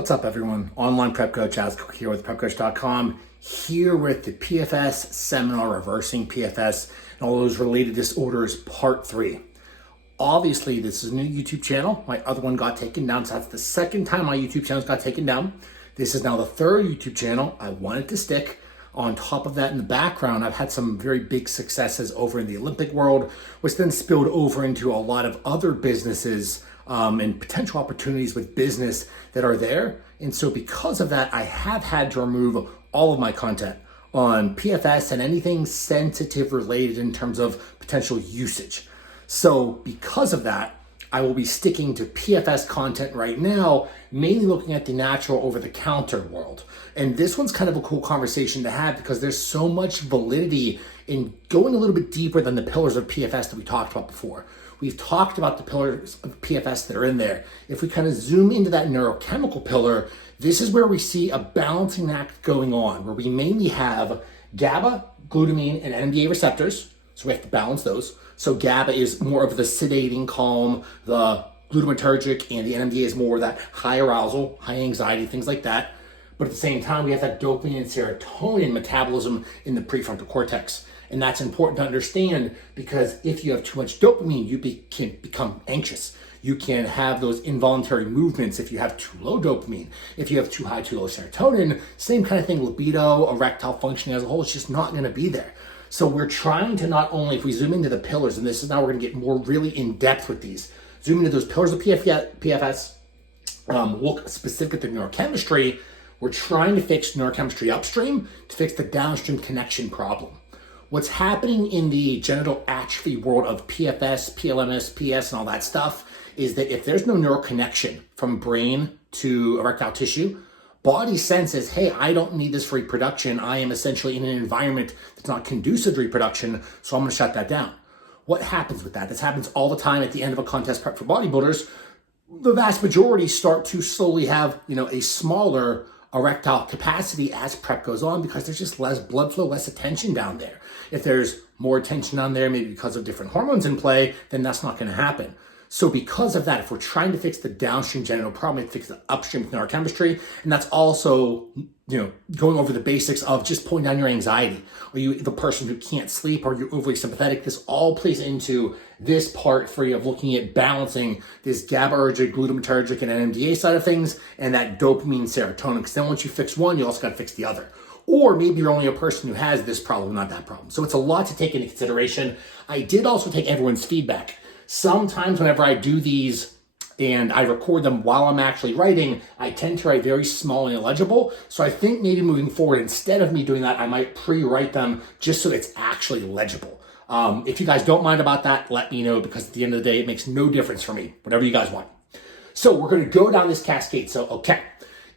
What's up, everyone? Online Prep Coach Az here with PrepCoach.com, here with the PFS seminar, Reversing PFS and all those related disorders, part 3. Obviously, this is a new YouTube channel. My other one got taken down, so that's the second time my YouTube channel got taken down. This is now the third YouTube channel. I wanted to stick. On top of that, in the background, I've had some very big successes over in the Olympic world, which then spilled over into a lot of other businesses and potential opportunities with business that are there. And so because of that, I have had to remove all of my content on PFS and anything sensitive related in terms of potential usage. So because of that, I will be sticking to PFS content right now, mainly looking at the natural over-the-counter world. And this one's kind of a cool conversation to have because there's so much validity in going a little bit deeper than the pillars of PFS that we talked about before. We've talked about the pillars of PFS that are in there. If we kind of zoom into that neurochemical pillar, this is where we see a balancing act going on, where we mainly have GABA, glutamine, and NMDA receptors. So we have to balance those. So GABA is more of the sedating, calm, the glutamatergic, and the NMDA is more of that high arousal, high anxiety, things like that. But at the same time, we have that dopamine and serotonin metabolism in the prefrontal cortex. And that's important to understand because if you have too much dopamine, you can become anxious. You can have those involuntary movements if you have too low dopamine. If you have too high, too low serotonin, same kind of thing, libido, erectile functioning as a whole, it's just not gonna be there. So we're trying to not only, if we zoom into the pillars, and this is now we're gonna get more really in depth with these, zoom into those pillars of PFS, look specific at the neurochemistry. We're trying to fix neurochemistry upstream to fix the downstream connection problem. What's happening in the genital atrophy world of PFS, PLMS, PS, and all that stuff is that if there's no neural connection from brain to erectile tissue, body senses, hey, I don't need this for reproduction. I am essentially in an environment that's not conducive to reproduction, so I'm gonna shut that down. What happens with that? This happens all the time at the end of a contest prep for bodybuilders. The vast majority start to slowly have, a smaller erectile capacity as prep goes on because there's just less blood flow, less attention down there. If there's more attention down there, maybe because of different hormones in play, then that's not gonna happen. So because of that, if we're trying to fix the downstream genital problem, we have to fix the upstream neurochemistry. And that's also, going over the basics of just pulling down your anxiety. Are you the person who can't sleep? Are you overly sympathetic? This all plays into this part for you of looking at balancing this GABAergic, glutamatergic, and NMDA side of things and that dopamine, serotonin. Because then once you fix one, you also got to fix the other. Or maybe you're only a person who has this problem, not that problem. So it's a lot to take into consideration. I did also take everyone's feedback. Sometimes whenever I do these and I record them while I'm actually writing, I tend to write very small and illegible. So I think maybe moving forward, instead of me doing that, I might pre-write them just so it's actually legible. If you guys don't mind about that, let me know because at the end of the day, it makes no difference for me, whatever you guys want. So we're gonna go down this cascade. So, okay,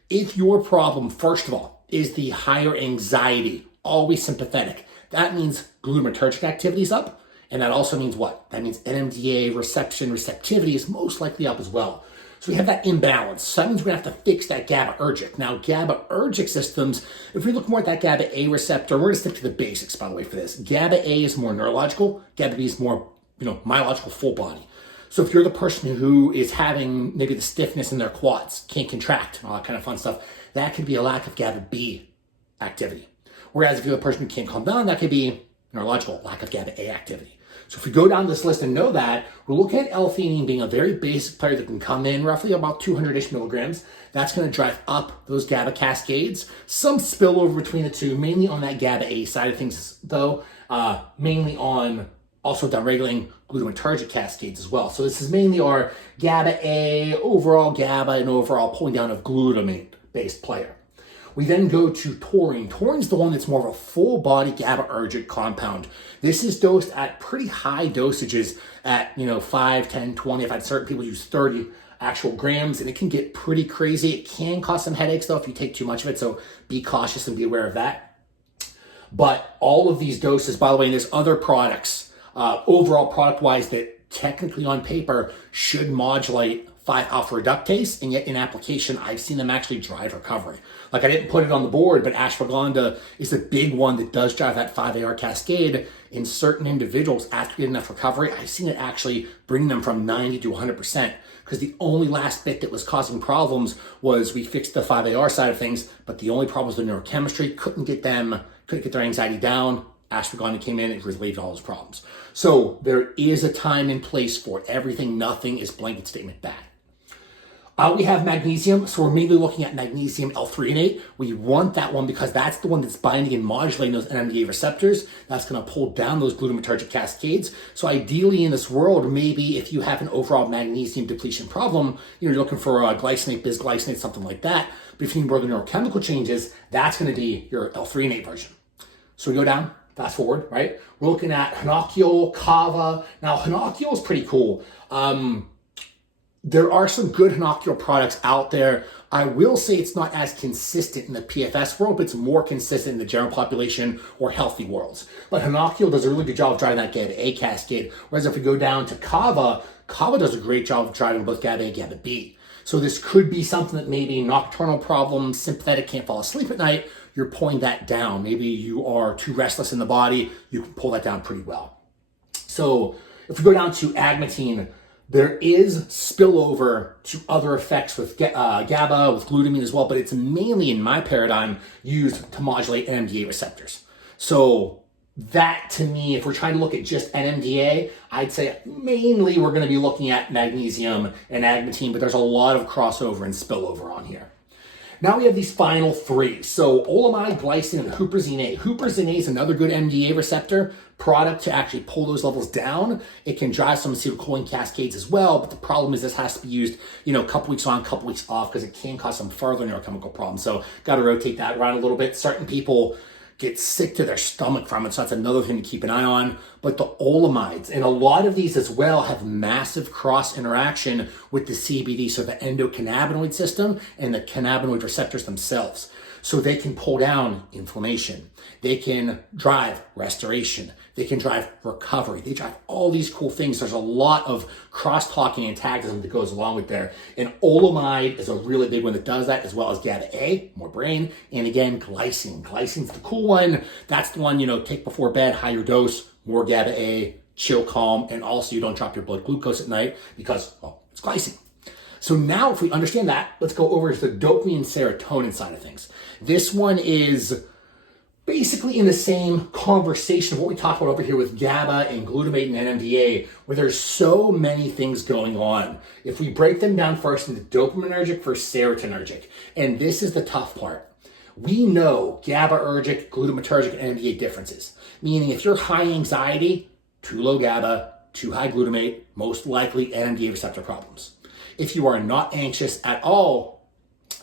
if your problem, first of all, is the higher anxiety, always sympathetic, that means glutamatergic activity is up. And that also means what? That means NMDA receptivity is most likely up as well. So we have that imbalance. So that means we're gonna have to fix that GABAergic. Now, GABAergic systems, if we look more at that GABA-A receptor, we're gonna stick to the basics, by the way, for this. GABA-A is more neurological, GABA-B is more, myological, full body. So if you're the person who is having maybe the stiffness in their quads, can't contract, all that kind of fun stuff, that could be a lack of GABA-B activity. Whereas if you're the person who can't calm down, that could be neurological, lack of GABA-A activity. So if we go down this list and know that, we're looking at L-theanine being a very basic player that can come in roughly about 200-ish milligrams. That's going to drive up those GABA cascades. Some spillover between the two, mainly on that GABA-A side of things, though, mainly on also downregulating glutamatergic cascades as well. So this is mainly our GABA-A, overall GABA, and overall pulling down of glutamate-based player. We then go to taurine. Taurine's the one that's more of a full body GABAergic compound. This is dosed at pretty high dosages at 5, 10, 20. I've had certain people use 30 actual grams and it can get pretty crazy. It can cause some headaches though if you take too much of it. So be cautious and be aware of that. But all of these doses, by the way, and there's other products, overall product wise that technically on paper should modulate 5-alpha reductase, and yet in application, I've seen them actually drive recovery. Like I didn't put it on the board, but ashwagandha is a big one that does drive that 5-AR cascade in certain individuals after getting enough recovery. I've seen it actually bring them from 90 to 100%, because the only last bit that was causing problems was we fixed the 5-AR side of things, but the only problem was the neurochemistry, couldn't get their anxiety down. Ashwagandha came in and relieved all those problems. So there is a time and place for it. Everything, nothing is blanket statement bad. We have magnesium, so we're mainly looking at magnesium L-threonate. We want that one because that's the one that's binding and modulating those NMDA receptors. That's going to pull down those glutamatergic cascades. So ideally in this world, maybe if you have an overall magnesium depletion problem, you're looking for a glycinate, bisglycinate, something like that. But if you need more of the neurochemical changes, that's going to be your L-threonate version. So we go down, fast forward, right? We're looking at Neurochemical, GABA. Now, Neurochemical is pretty cool. There are some good Neurochemical products out there. I will say it's not as consistent in the PFS world, but it's more consistent in the general population or healthy worlds. But Neurochemical does a really good job of driving that GABA-A cascade. Whereas if we go down to GABA does a great job of driving both GABA-A and GABA-B. So this could be something that maybe nocturnal problems, sympathetic, can't fall asleep at night, you're pulling that down. Maybe you are too restless in the body, you can pull that down pretty well. So if we go down to agmatine, there is spillover to other effects with GABA, with glutamine as well, but it's mainly, in my paradigm, used to modulate NMDA receptors. So that, to me, if we're trying to look at just NMDA, I'd say mainly we're going to be looking at magnesium and agmatine, but there's a lot of crossover and spillover on here. Now we have these final three. So olamide, glycine, and huperzine A. Huperzine A is another good NMDA receptor product to actually pull those levels down. It can drive some acetylcholine cascades as well, but the problem is this has to be used, a couple weeks on, couple weeks off, because it can cause some further neurochemical problems. So got to rotate that around a little bit. Certain people get sick to their stomach from it, so that's another thing to keep an eye on. But the olamides, and a lot of these as well, have massive cross interaction with the CBD, so the endocannabinoid system and the cannabinoid receptors themselves. So they can pull down inflammation, they can drive restoration, they can drive recovery, they drive all these cool things. There's a lot of cross-talking antagonism that goes along with there. And olamide is a really big one that does that, as well as GABA-A, more brain, and again, glycine. Glycine's the cool one. That's the one, take before bed, higher dose, more GABA-A, chill, calm, and also you don't drop your blood glucose at night because, it's glycine. So now if we understand that, let's go over to the dopamine and serotonin side of things. This one is basically in the same conversation of what we talked about over here with GABA and glutamate and NMDA, where there's so many things going on. If we break them down first into dopaminergic versus serotonergic, and this is the tough part. We know GABAergic, glutamatergic, and NMDA differences, meaning if you're high anxiety, too low GABA, too high glutamate, most likely NMDA receptor problems. If you are not anxious at all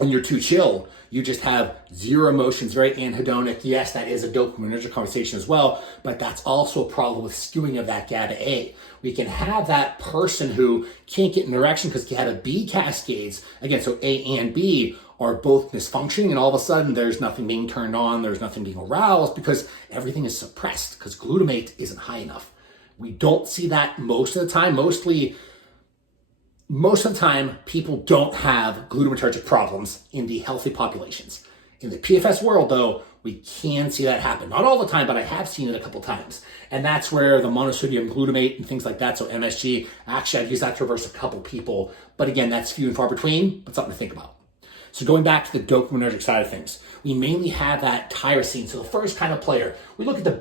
and you're too chill, you just have zero emotions, very anhedonic. Yes, that is a dopaminergic conversation as well, but that's also a problem with skewing of that GABA-A. We can have that person who can't get an erection because GABA-B cascades, again, so A and B are both misfunctioning, and all of a sudden there's nothing being turned on, there's nothing being aroused because everything is suppressed because glutamate isn't high enough. We don't see that most of the time. Most of the time, people don't have glutamatergic problems in the healthy populations. In the PFS world, though, we can see that happen. Not all the time, but I have seen it a couple times. And that's where the monosodium glutamate and things like that, so MSG, actually I've used that to reverse a couple people. But again, that's few and far between, but something to think about. So going back to the dopaminergic side of things, we mainly have that tyrosine. So the first kind of player, we look at the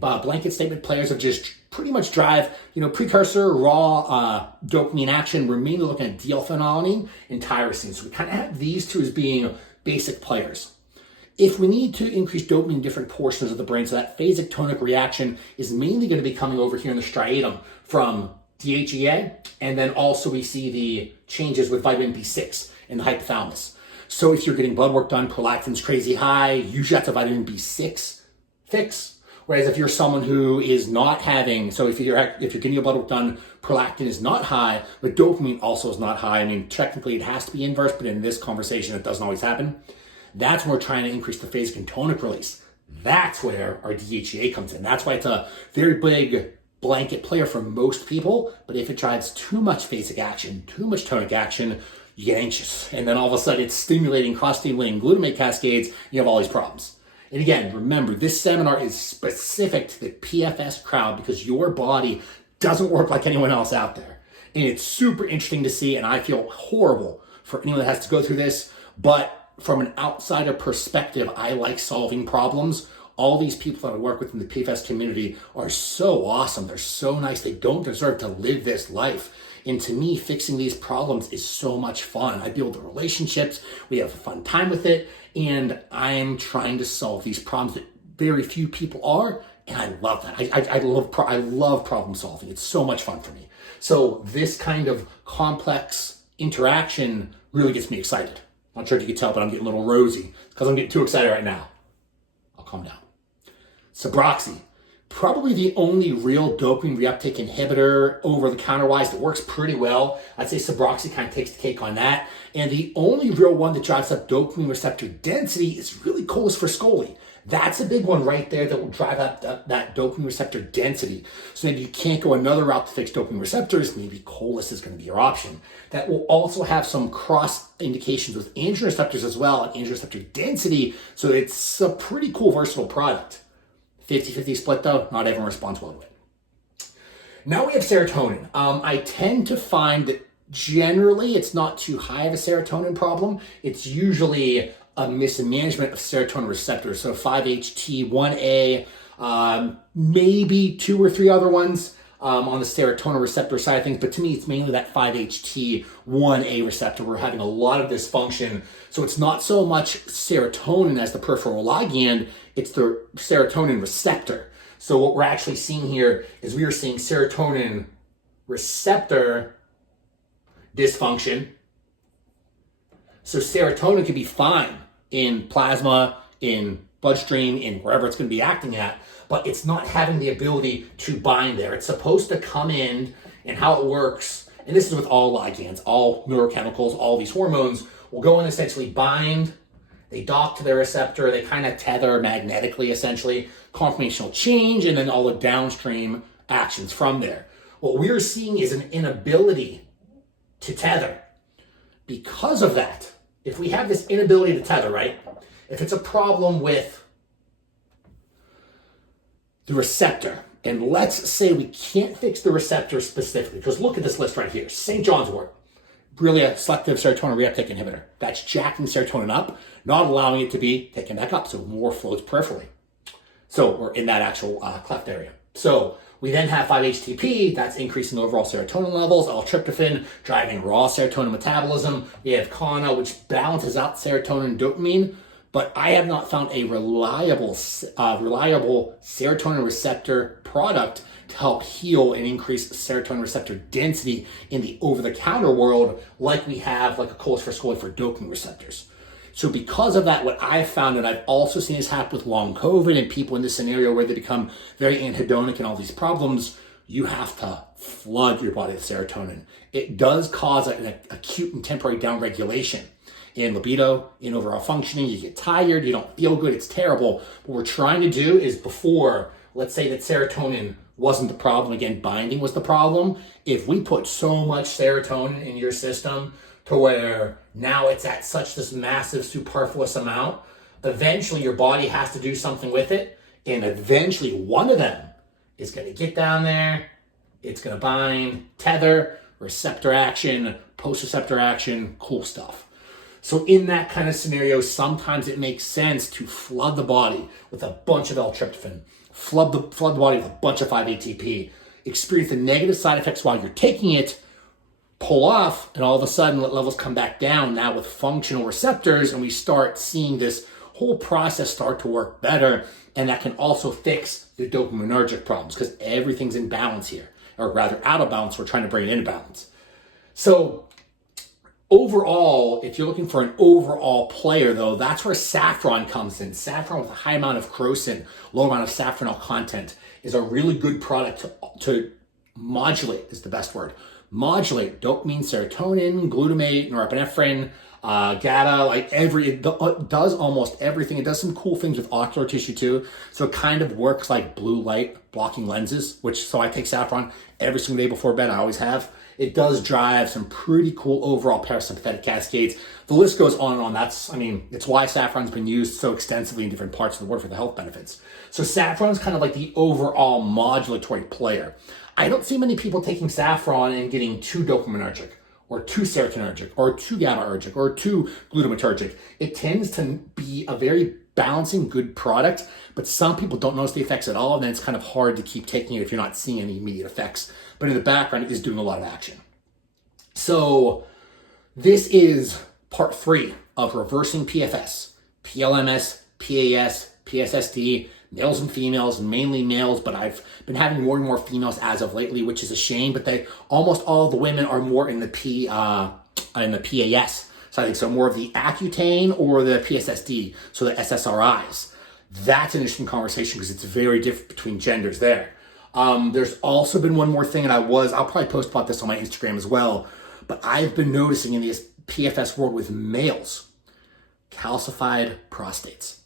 blanket statement players of just pretty much drive, precursor, raw dopamine action. We're mainly looking at D-L-phenylalanine and tyrosine. So we kind of have these two as being basic players. If we need to increase dopamine in different portions of the brain, so that phasic tonic reaction is mainly going to be coming over here in the striatum from DHEA, and then also we see the changes with vitamin B6 in the hypothalamus. So if you're getting blood work done, prolactin's crazy high, usually that's a vitamin B6 fix. Whereas if you're someone who is not having, so if you're getting your blood work done, prolactin is not high, but dopamine also is not high. I mean, technically it has to be inverse, but in this conversation, it doesn't always happen. That's when we're trying to increase the phasic and tonic release. That's where our DHEA comes in. That's why it's a very big blanket player for most people, but if it drives too much phasic action, too much tonic action, you get anxious. And then all of a sudden it's stimulating, cross-stimulating glutamate cascades, you have all these problems. And again, remember, this seminar is specific to the PFS crowd because your body doesn't work like anyone else out there. And it's super interesting to see, and I feel horrible for anyone that has to go through this, but from an outsider perspective, I like solving problems. All these people that I work with in the PFS community are so awesome. They're so nice. They don't deserve to live this life. And to me, fixing these problems is so much fun. I build the relationships. We have a fun time with it. And I'm trying to solve these problems that very few people are. And I love that. I love problem solving. It's so much fun for me. So this kind of complex interaction really gets me excited. I'm not sure if you can tell, but I'm getting a little rosy because I'm getting too excited right now. I'll calm down. Suboxone, probably the only real dopamine reuptake inhibitor over-the-counter wise that works pretty well. I'd say Suboxone kind of takes the cake on that. And the only real one that drives up dopamine receptor density is really cholecystyrcholine. That's a big one right there that will drive up that dopamine receptor density. So maybe you can't go another route to fix dopamine receptors, maybe cholis is going to be your option. That will also have some cross indications with androgen receptors as well, and androgen receptor density. So it's a pretty cool, versatile product. 50-50 split though, not everyone responds well to it. Now we have serotonin. I tend to find that generally it's not too high of a serotonin problem. It's usually a mismanagement of serotonin receptors. So 5-HT1A, maybe 2 or 3 other ones on the serotonin receptor side of things. But to me, it's mainly that 5-HT1A receptor. We're having a lot of dysfunction. So it's not so much serotonin as the peripheral ligand, it's the serotonin receptor. So what we're actually seeing here is we are seeing serotonin receptor dysfunction. So serotonin can be fine in plasma, in bloodstream, in wherever it's going to be acting at, but it's not having the ability to bind there. It's supposed to come in, and how it works, and this is with all ligands, all neurochemicals, all these hormones, will go and essentially bind, they dock to their receptor, they kind of tether magnetically essentially, conformational change, and then all the downstream actions from there. What we're seeing is an inability to tether. Because of that, if we have this inability to tether, right? If it's a problem with the receptor, and let's say we can't fix the receptor specifically, because look at this list right here. St. John's wort, really a selective serotonin reuptake inhibitor. That's jacking serotonin up, not allowing it to be taken back up, so more flows peripherally. So we're in that actual cleft area. So we then have 5-HTP, that's increasing overall serotonin levels, L-tryptophan, driving raw serotonin metabolism. We have CANA, which balances out serotonin and dopamine, but I have not found a reliable serotonin receptor product to help heal and increase serotonin receptor density in the over-the-counter world like we have like a cholecystyrcholine for dopamine receptors. So because of that, what I've found, and I've also seen this happen with long COVID and people in this scenario where they become very anhedonic and all these problems, you have to flood your body with serotonin. It does cause an acute and temporary downregulation in libido, in overall functioning. You get tired, you don't feel good, it's terrible. What we're trying to do is before, let's say that serotonin wasn't the problem, again, binding was the problem. If we put so much serotonin in your system to where now it's at such this massive superfluous amount, eventually your body has to do something with it, and eventually one of them is going to get down there, it's going to bind, tether, receptor action, post-receptor action, cool stuff. So in that kind of scenario, sometimes it makes sense to flood the body with a bunch of L-tryptophan, flood the body with a bunch of 5-ATP, experience the negative side effects while you're taking it, pull off, and all of a sudden let levels come back down now with functional receptors, and we start seeing this whole process start to work better, and that can also fix the dopaminergic problems because everything's in balance here, or rather out of balance. We're trying to bring it into balance. So overall, if you're looking for an overall player though, that's where saffron comes in. Saffron with a high amount of crocin, low amount of safranol content is a really good product to modulate, is the best word. Modulate dopamine, serotonin, glutamate, norepinephrine. GABA, like it does almost everything. It does some cool things with ocular tissue too. So it kind of works like blue light blocking lenses, so I take saffron every single day before bed. I always have. It does drive some pretty cool overall parasympathetic cascades. The list goes on and on. It's why saffron's been used so extensively in different parts of the world for the health benefits. So saffron's kind of like the overall modulatory player. I don't see many people taking saffron and getting too dopaminergic, or too serotonergic, or too GABAergic, or too glutamatergic. It tends to be a very balancing, good product, but some people don't notice the effects at all, and then it's kind of hard to keep taking it if you're not seeing any immediate effects. But in the background, it is doing a lot of action. So this is part 3 of reversing PFS, PLMS, PAS, PSSD, males and females, and mainly males, but I've been having more and more females as of lately, which is a shame, but almost all the women are more in the PAS. So I think so more of the Accutane or the PSSD, so the SSRIs. That's an interesting conversation because it's very different between genders there. There's also been one more thing, and I'll probably post about this on my Instagram as well, but I've been noticing in this PFS world with males, calcified prostates.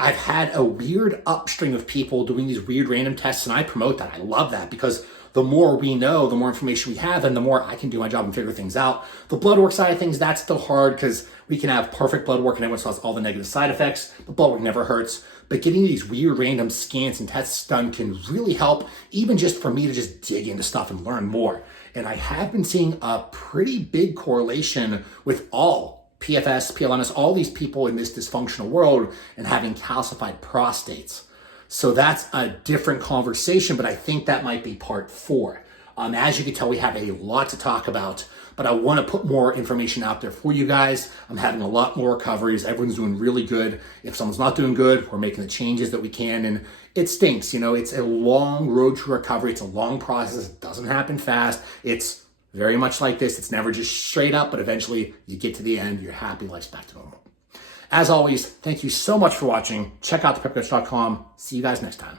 I've had a weird upstream of people doing these weird random tests, and I promote that. I love that because the more we know, the more information we have, and the more I can do my job and figure things out. The blood work side of things, that's still hard because we can have perfect blood work and everyone still has all the negative side effects. The blood work never hurts. But getting these weird random scans and tests done can really help, even just for me to just dig into stuff and learn more. And I have been seeing a pretty big correlation with all PFS, PLMS, all these people in this dysfunctional world and having calcified prostates. So that's a different conversation, but I think that might be part 4. As you can tell, we have a lot to talk about, but I want to put more information out there for you guys. I'm having a lot more recoveries. Everyone's doing really good. If someone's not doing good, we're making the changes that we can, and it stinks. It's a long road to recovery. It's a long process. It doesn't happen fast. It's very much like this. It's never just straight up, but eventually you get to the end, you're happy, life's back to normal. As always, thank you so much for watching. Check out theprepcoach.com. See you guys next time.